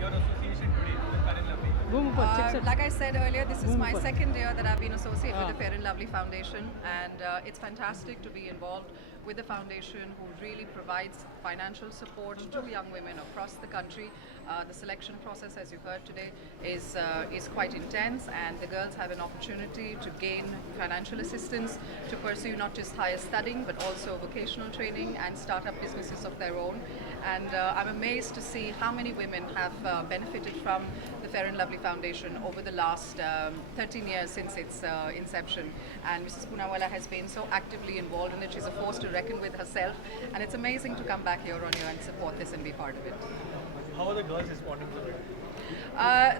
your association today with Fair and Lovely? Like I said earlier, this is my second year that I've been associated with the Fair and Lovely Foundation, and it's fantastic to be involved with the foundation who really provides financial support to young women across the country. The selection process, as you heard today, is quite intense, and the girls have an opportunity to gain financial assistance to pursue not just higher studying but also vocational training and start up businesses of their own. And I'm amazed to see how many women have benefited from the Fair and Lovely Foundation over the last 13 years since its inception. And Mrs. Poonawalla has been so actively involved in it. She's a force to reckon with herself, and it's amazing to come back year on year and support this and be part of it. How are the girls responding to it?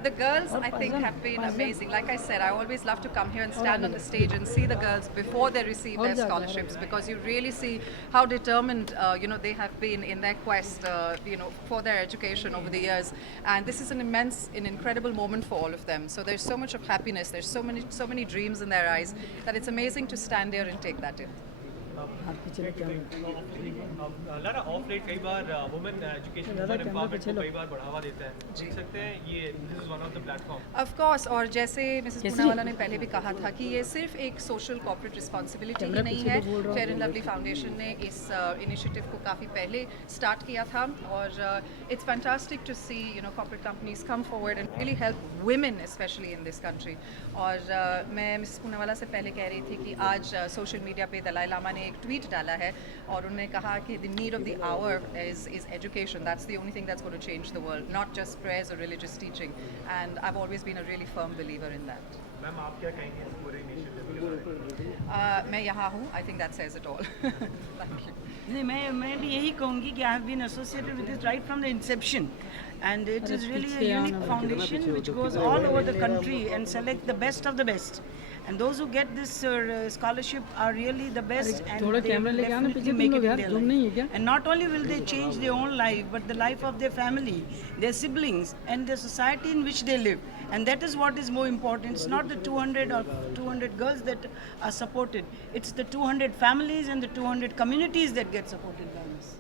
The girls, I think, have been amazing. Like I said, I always love to come here and stand on the stage and see the girls before they receive their scholarships, because you really see how determined they have been in their quest for their education over the years. And this is an incredible moment for all of them. So there's so much of happiness, there's so many dreams in their eyes, that it's amazing to stand here and take that in. लारा of late कई बार women education women empowerment को कई बार बढ़ावा देता है देख सकते हैं ये this is one of the platform of course. और जैसे मिसेस पूनावाला ने पहले भी कहा था कि ये सिर्फ एक सोशल कॉर्पोरेट रिस्पॉन्सिबिलिटी ही नहीं है। फेयर एंड लवली फाउंडेशन ने इस इनिशिएटिव को काफ़ी पहले स्टार्ट किया था, और it's fantastic to see corporate companies come forward and really help women specially in this country. और मैं मिसेस पूनावाला से पहले कह रही थी कि आज सोशल मीडिया पे दलाई लामा ने एक ट्वीट डाला है और उन्होंने कहा कि the need of the hour is education. That's the only thing that's going to change the world, not just prayers और religious teaching, and I have always been a really firm believer in that. Ma'am आप क्या कहेंगे इस पूरे initiative? मैं यहाँ हूँ, I think that says it all. Thank you. नहीं, मैं भी यही कहूँगी कि I have been associated with this right from the Inception, and it is really a unique foundation which goes all over the country and select the best of the best, and those who get this scholarship are really the best, and they will definitely make it in their life. And not only will they change their own life, but the life of their family, their siblings, and the society in which they live, and that is what is more important. It's not the 200 girls that are supported, it's the 200 families and the 200 communities that get supported by this.